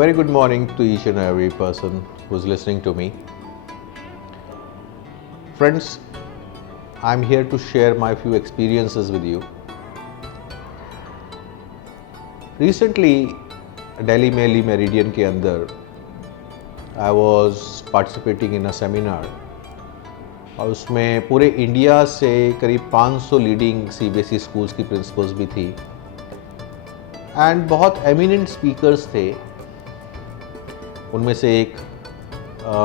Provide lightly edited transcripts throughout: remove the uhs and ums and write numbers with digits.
very good morning to each and every person who's listening to me. Friends, I'm here to share my few experiences with you. Recently, Delhi में ली meridian के अंदर I was participating in a seminar और उसमें पूरे India से करीब 500 leading CBSE schools की principles भी थी एंड बहुत एमिनेंट स्पीकर्स थे। उनमें से एक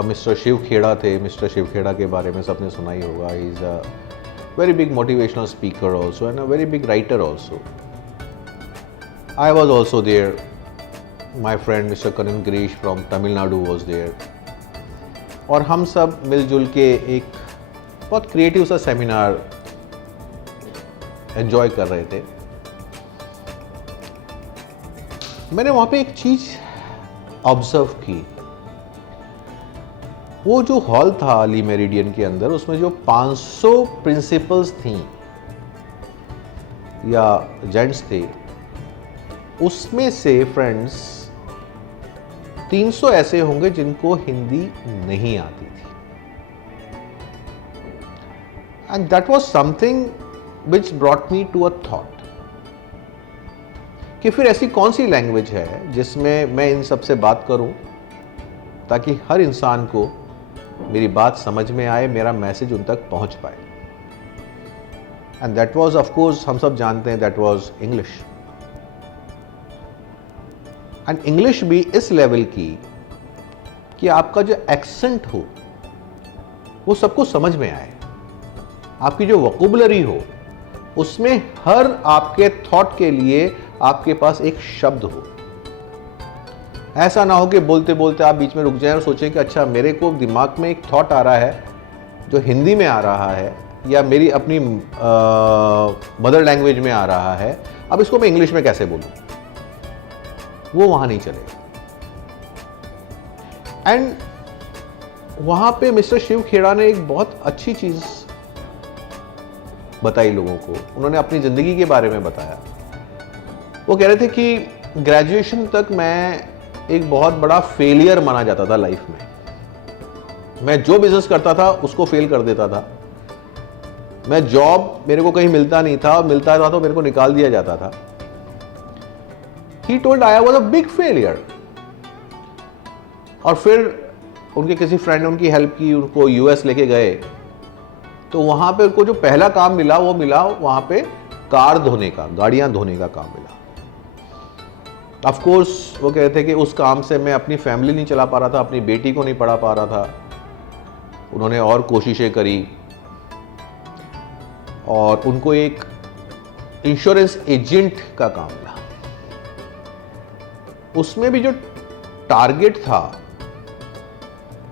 मिस्टर शिव खेड़ा थे। मिस्टर शिव खेड़ा के बारे में सबने सुना ही होगा। He is a very big motivational speaker also and a very big writer also. I was also there. My friend Mister Karan Girish from Tamil Nadu was there और हम सब मिलजुल के एक बहुत क्रिएटिव सा सेमिनार एंजॉय कर रहे थे। मैंने वहाँ पे एक चीज़ ऑब्जर्व की। वो जो हॉल था ली मेरिडियन के अंदर, उसमें जो 500 प्रिंसिपल्स थी या जेंट्स थे, उसमें से फ्रेंड्स 300 ऐसे होंगे जिनको हिंदी नहीं आती थी। And that was something which brought me to a thought कि फिर ऐसी कौन सी लैंग्वेज है जिसमें मैं इन सब से बात करूं ताकि हर इंसान को मेरी बात समझ में आए, मेरा मैसेज उन तक पहुंच पाए। And that was of course, हम सब जानते हैं, that was English. And English भी इस लेवल की कि आपका जो एक्सेंट हो वो सबको समझ में आए, आपकी जो वोकैबुलरी हो उसमें हर आपके थॉट के लिए आपके पास एक शब्द हो। ऐसा ना हो कि बोलते बोलते आप बीच में रुक जाएं और सोचें कि अच्छा मेरे को दिमाग में एक थॉट आ रहा है जो हिंदी में आ रहा है या मेरी अपनी मदर लैंग्वेज में आ रहा है, अब इसको मैं इंग्लिश में कैसे बोलूं। वो वहां नहीं चलेगा। एंड वहां पे मिस्टर शिव खेड़ा ने एक बहुत अच्छी चीज बताई लोगों को। उन्होंने अपनी जिंदगी के बारे में बताया। वो कह रहे थे कि ग्रेजुएशन तक मैं एक बहुत बड़ा फेलियर माना जाता था लाइफ में। मैं जो बिजनेस करता था उसको फेल कर देता था। मैं जॉब, मेरे को कहीं मिलता नहीं था, और मिलता था तो मेरे को निकाल दिया जाता था। He told I was a big failure। और फिर उनके किसी फ्रेंड ने उनकी हेल्प की, उनको यूएस लेके गए तो वहां पे उनको जो पहला काम मिला वो मिला वहां पे कार धोने का, गाड़ियां धोने का काम मिला। ऑफ कोर्स वो कहते थे कि उस काम से मैं अपनी फैमिली नहीं चला पा रहा था, अपनी बेटी को नहीं पढ़ा पा रहा था। उन्होंने और कोशिशें करी और उनको एक इंश्योरेंस एजेंट का काम मिला। उसमें भी जो टारगेट था,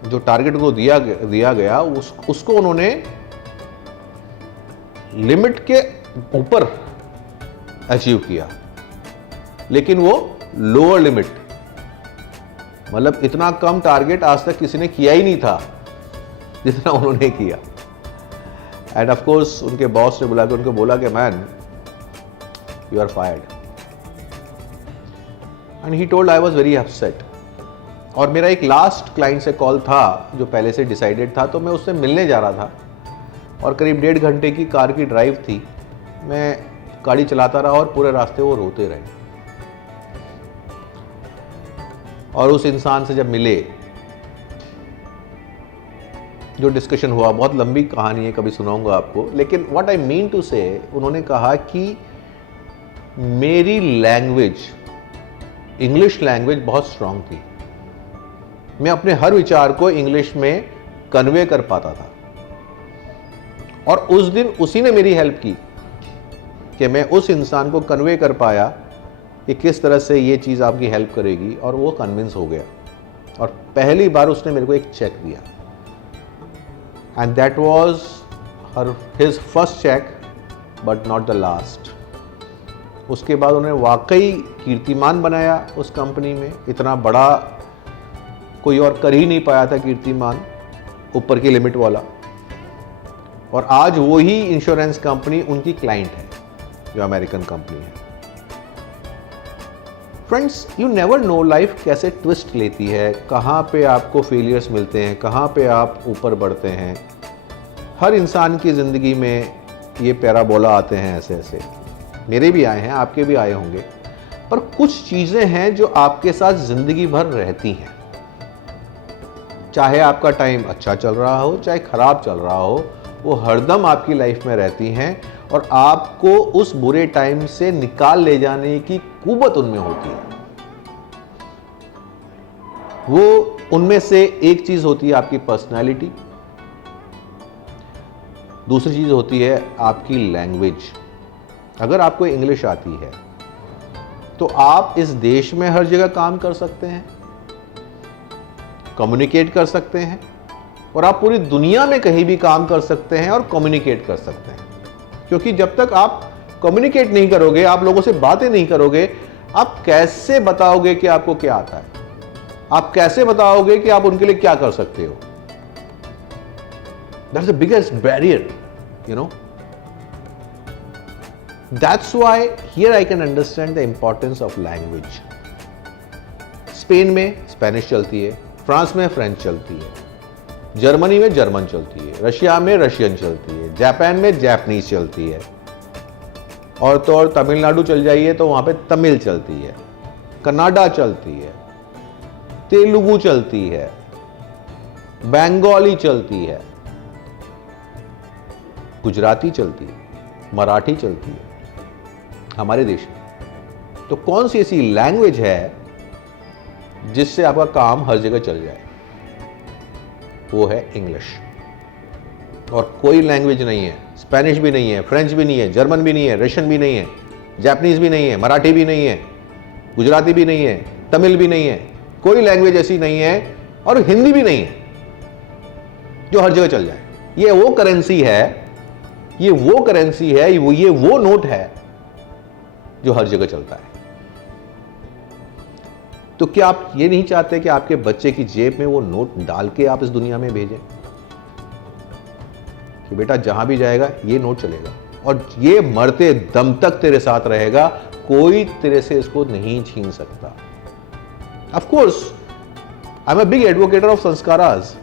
जो टारगेट को दिया गया उसको उन्होंने लिमिट के ऊपर अचीव किया, लेकिन वो लोअर लिमिट, मतलब इतना कम टारगेट आज तक किसी ने किया ही नहीं था जितना उन्होंने किया। एंड ऑफ कोर्स उनके बॉस ने बुला के उनको बोला कि man, you are fired. And he told I was very upset. और मेरा एक लास्ट क्लाइंट से कॉल था जो पहले से डिसाइडेड था, तो मैं उससे मिलने जा रहा था और करीब 1.5 घंटे की कार की ड्राइव थी। मैं गाड़ी चलाता रहा और पूरे रास्ते वो रोते रहे। और उस इंसान से जब मिले, जो डिस्कशन हुआ, बहुत लंबी कहानी है, कभी सुनाऊंगा आपको, लेकिन व्हाट आई मीन टू से, उन्होंने कहा कि मेरी लैंग्वेज, इंग्लिश लैंग्वेज बहुत स्ट्रांग थी। मैं अपने हर विचार को इंग्लिश में कन्वे कर पाता था। और उस दिन उसी ने मेरी हेल्प की कि मैं उस इंसान को कन्वे कर पाया कि किस तरह से ये चीज़ आपकी हेल्प करेगी, और वो कन्विंस हो गया। और पहली बार उसने मेरे को एक चेक दिया and that was his first cheque but not the last. उसके बाद उन्हें वाकई कीर्तिमान बनाया उस कंपनी में। इतना बड़ा कोई और कर ही नहीं पाया था कीर्तिमान, ऊपर की लिमिट वाला। और आज वही इंश्योरेंस कंपनी उनकी क्लाइंट है, जो अमेरिकन कंपनी है। Friends, you never know life कैसे ट्विस्ट लेती है, कहाँ पे आपको फेलियर्स मिलते हैं, कहाँ पे आप ऊपर बढ़ते हैं। हर इंसान की ज़िंदगी में ये पैराबोला आते हैं, ऐसे ऐसे मेरे भी आए हैं, आपके भी आए होंगे। पर कुछ चीज़ें हैं जो आपके साथ ज़िंदगी भर रहती हैं। चाहे आपका टाइम अच्छा चल रहा हो, चाहे ख़राब चल रहा हो, वो हरदम आपकी लाइफ में रहती हैं और आपको उस बुरे टाइम से निकाल ले जाने की कुव्वत उनमें होती है। वो उनमें से एक चीज़ होती है आपकी पर्सनैलिटी, दूसरी चीज़ होती है आपकी लैंग्वेज। अगर आपको इंग्लिश आती है तो आप इस देश में हर जगह काम कर सकते हैं, कम्युनिकेट कर सकते हैं, और आप पूरी दुनिया में कहीं भी काम कर सकते हैं और कम्युनिकेट कर सकते हैं। क्योंकि जब तक आप कम्युनिकेट नहीं करोगे, आप लोगों से बातें नहीं करोगे, आप कैसे बताओगे कि आपको क्या आता है? आप कैसे बताओगे कि आप उनके लिए क्या कर सकते हो? That's the biggest barrier, you know. That's why here I can understand the importance of language. Spain में स्पेनिश चलती है, फ्रांस में फ्रेंच चलती है, जर्मनी में जर्मन चलती है, रशिया में रशियन चलती है, जापान में जापानीज चलती है, और तो और तमिलनाडु चल जाइए तो वहां पे तमिल चलती है, कन्नाडा चलती है, तेलुगु चलती है, बंगाली चलती है, गुजराती चलती है, मराठी चलती है हमारे देश में। तो कौन सी ऐसी लैंग्वेज है जिससे आपका काम हर जगह चल जाए? वो है इंग्लिश। और कोई लैंग्वेज नहीं है, स्पेनिश भी नहीं है, फ्रेंच भी नहीं है, जर्मन भी नहीं है, रशियन भी नहीं है, जापानीज भी नहीं है, मराठी भी नहीं है, गुजराती भी नहीं है, तमिल भी नहीं है, कोई लैंग्वेज ऐसी नहीं है, और हिंदी भी नहीं है जो हर जगह चल जाए। ये वो करेंसी है, ये वो नोट है जो हर जगह चलता है। तो क्या आप ये नहीं चाहते कि आपके बच्चे की जेब में वो नोट डाल के आप इस दुनिया में भेजें कि बेटा जहां भी जाएगा ये नोट चलेगा और ये मरते दम तक तेरे साथ रहेगा, कोई तेरे से इसको नहीं छीन सकता? Of course I am a big advocator of संस्कारास।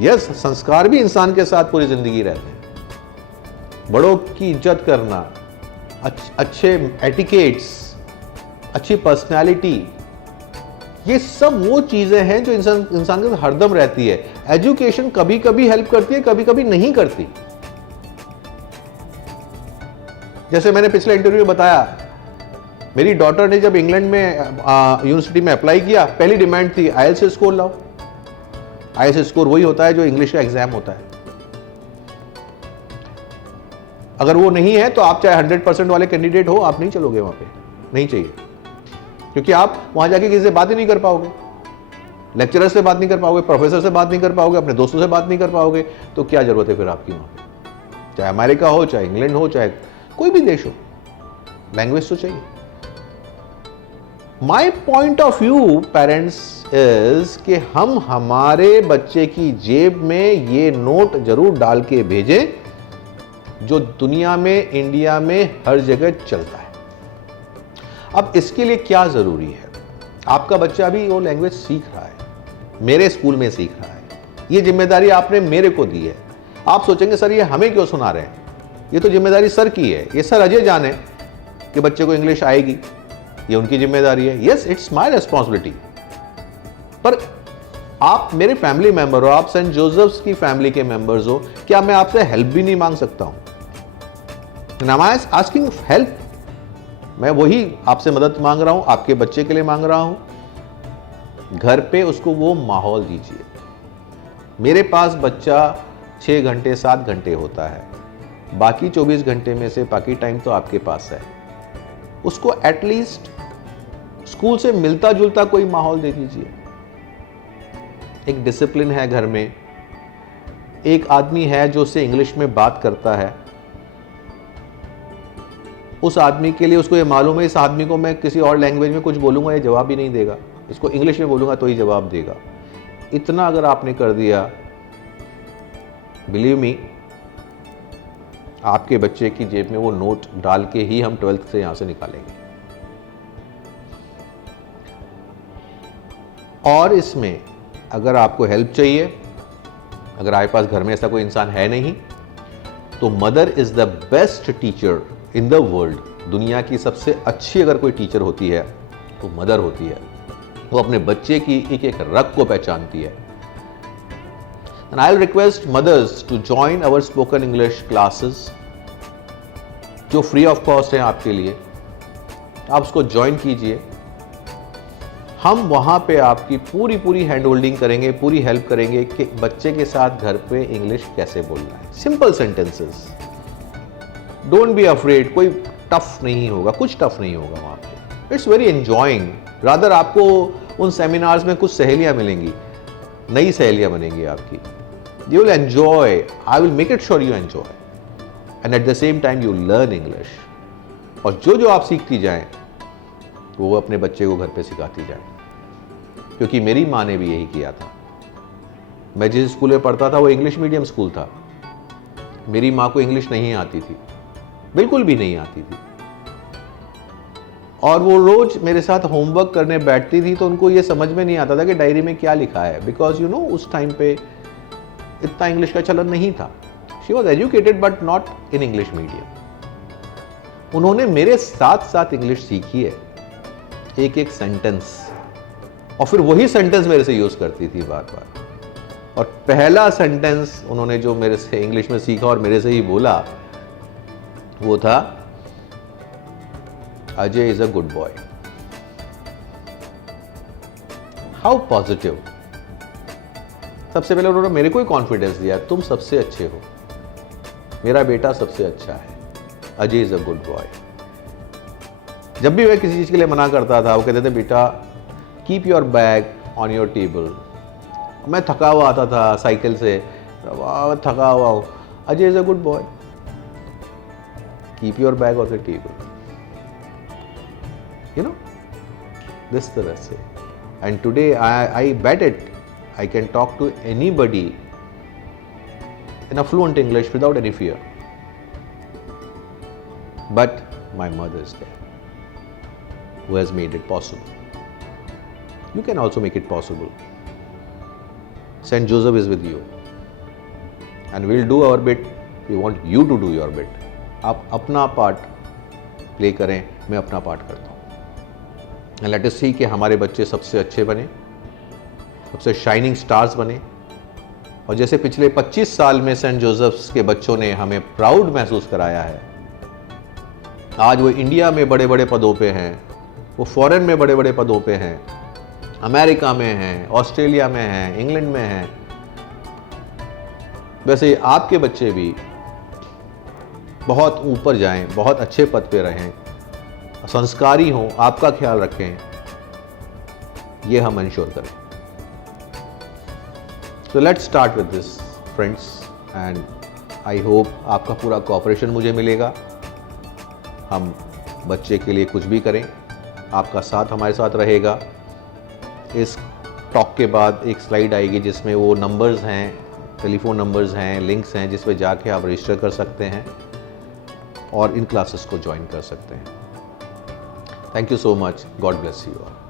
यस, संस्कार भी इंसान के साथ पूरी जिंदगी रहते हैं। बड़ों की इज्जत करना, अच्छे एटिकेट्स, अच्छी पर्सनालिटी, ये सब वो चीजें हैं जो इंसान के साथ हरदम रहती है। एजुकेशन कभी कभी हेल्प करती है, कभी कभी नहीं करती। जैसे मैंने पिछले इंटरव्यू में बताया, मेरी डॉटर ने जब इंग्लैंड में यूनिवर्सिटी में अप्लाई किया, पहली डिमांड थी आईएलटीएस स्कोर लाओ। आईएलटीएस स्कोर वही होता है जो इंग्लिश का एग्जाम होता है। अगर वो नहीं है तो आप चाहे 100% वाले कैंडिडेट हो, आप नहीं चलोगे वहां पे, नहीं चाहिए। क्योंकि आप वहां जाके किसी से बात ही नहीं कर पाओगे, लेक्चरर से बात नहीं कर पाओगे, प्रोफेसर से बात नहीं कर पाओगे, अपने दोस्तों से बात नहीं कर पाओगे, तो क्या जरूरत है फिर आपकी वहां पे? चाहे अमेरिका हो, चाहे इंग्लैंड हो, चाहे कोई भी देश हो, लैंग्वेज तो चाहिए। My point of view parents is कि हम हमारे बच्चे की जेब में ये नोट जरूर डाल के भेजें जो दुनिया में, इंडिया में हर जगह चलता है। अब इसके लिए क्या जरूरी है? आपका बच्चा भी वो लैंग्वेज सीख रहा है, मेरे स्कूल में सीख रहा है, ये जिम्मेदारी आपने मेरे को दी है। आप सोचेंगे सर ये हमें क्यों सुना रहे हैं? ये तो जिम्मेदारी सर की है, ये सर अजय जाने कि बच्चे को इंग्लिश आएगी, ये उनकी जिम्मेदारी है। Yes, it's my responsibility. पर आप मेरे फैमिली मेंबर हो, आप सेंट जोसेफ्स की फैमिली के मेंबर्स हो, क्या मैं आपसे हेल्प भी नहीं मांग सकता हूं? आस्किंग हेल्प, मैं वही आपसे मदद मांग रहा हूं, आपके बच्चे के लिए मांग रहा हूं। घर पे उसको वो माहौल दीजिए। मेरे पास बच्चा 6 घंटे 7 घंटे होता है, बाकी 24 घंटे में से बाकी टाइम तो आपके पास है। उसको एटलीस्ट स्कूल से मिलता जुलता कोई माहौल दे दीजिए। एक डिसिप्लिन है घर में, एक आदमी है जो उससे इंग्लिश में बात करता है, उस आदमी के लिए उसको ये मालूम है इस आदमी को मैं किसी और लैंग्वेज में कुछ बोलूंगा ये जवाब ही नहीं देगा, इसको इंग्लिश में बोलूंगा तो ही जवाब देगा। इतना अगर आपने कर दिया, बिलीव मी, आपके बच्चे की जेब में वो नोट डाल के ही हम 12th से यहां से निकालेंगे। और इसमें अगर आपको हेल्प चाहिए, अगर आपके पास घर में ऐसा कोई इंसान है नहीं, तो mother is the best teacher in the world. दुनिया की सबसे अच्छी अगर कोई टीचर होती है तो मदर होती है। वो अपने बच्चे की एक एक रग को पहचानती है। And I will request mothers to join our spoken English classes, जो फ्री ऑफ कॉस्ट है आपके लिए। आप उसको ज्वाइन कीजिए। हम वहां पे आपकी पूरी हैंड होल्डिंग करेंगे, पूरी हेल्प करेंगे कि बच्चे के साथ घर पे इंग्लिश कैसे बोलना है। Simple sentences, don't be afraid. कोई टफ नहीं होगा, कुछ टफ नहीं होगा वहां पे। It's very enjoying. रादर आपको उन सेमिनार्स में कुछ सहेलियां मिलेंगी, नई सहेलियां बनेंगी आपकी। You will enjoy, I will make it sure you enjoy, and at the same time you learn English. और जो आप सीखती जाएं वो अपने बच्चे को घर पे सिखाती जाए, क्योंकि मेरी माँ ने भी यही किया था। मैं जिस स्कूल में पढ़ता था वो इंग्लिश मीडियम स्कूल था। मेरी माँ को इंग्लिश नहीं आती थी, बिल्कुल भी नहीं आती थी। और वो रोज मेरे साथ होमवर्क करने बैठती थी तो उनको ये समझ में नहीं आता था कि डायरी में क्या लिखा है, बिकॉज यू नो उस टाइम पे इतना इंग्लिश का चलन नहीं था। She was educated but not in English medium. उन्होंने मेरे साथ साथ इंग्लिश सीखी है, एक एक सेंटेंस, और फिर वही सेंटेंस मेरे से यूज करती थी बार बार। और पहला सेंटेंस उन्होंने जो मेरे से इंग्लिश में सीखा और मेरे से ही बोला वो था, Ajay is a good boy. How positive. सबसे पहले उन्होंने मेरे को ही कॉन्फिडेंस दिया, तुम सबसे अच्छे हो, मेरा बेटा सबसे अच्छा है, Ajay is a good boy. जब भी मैं किसी चीज के लिए मना करता था वो कहते थे, बेटा keep your bag on your table. मैं थका हुआ आता था साइकिल से, थका हुआ हूं, Ajay is a good boy, keep your bag on the table. You know, this तरह से। And today I bet it, I can talk to anybody in a fluent English without any fear. But my mother is there, who has made it possible. You can also make it possible. St. Joseph is with you. And we'll do our bit. We want you to do your bit. आप अपना part play करें, मैं अपना part करता हूँ। And let us see कि हमारे बच्चे सबसे अच्छे बने, सबसे शाइनिंग स्टार्स बने। और जैसे पिछले 25 साल में सेंट जोसेफ्स के बच्चों ने हमें प्राउड महसूस कराया है, आज वो इंडिया में बड़े बड़े पदों पे हैं, वो फॉरेन में बड़े बड़े पदों पे हैं, अमेरिका में हैं, ऑस्ट्रेलिया में हैं, इंग्लैंड में हैं। वैसे आपके बच्चे भी बहुत ऊपर जाएं, बहुत अच्छे पद पे रहें, संस्कारी हों, आपका ख्याल रखें, ये हम इंश्योर करें। So let's start with this, friends, and I hope आपका पूरा कोऑपरेशन मुझे मिलेगा। हम बच्चे के लिए कुछ भी करें, आपका साथ हमारे साथ रहेगा। इस टॉक के बाद एक स्लाइड आएगी जिसमें वो नंबर्स हैं, टेलीफोन नंबर्स हैं, लिंक्स हैं, जिस पे जाके आप रजिस्टर कर सकते हैं और इन क्लासेस को ज्वाइन कर सकते हैं। Thank you so much. God bless you all.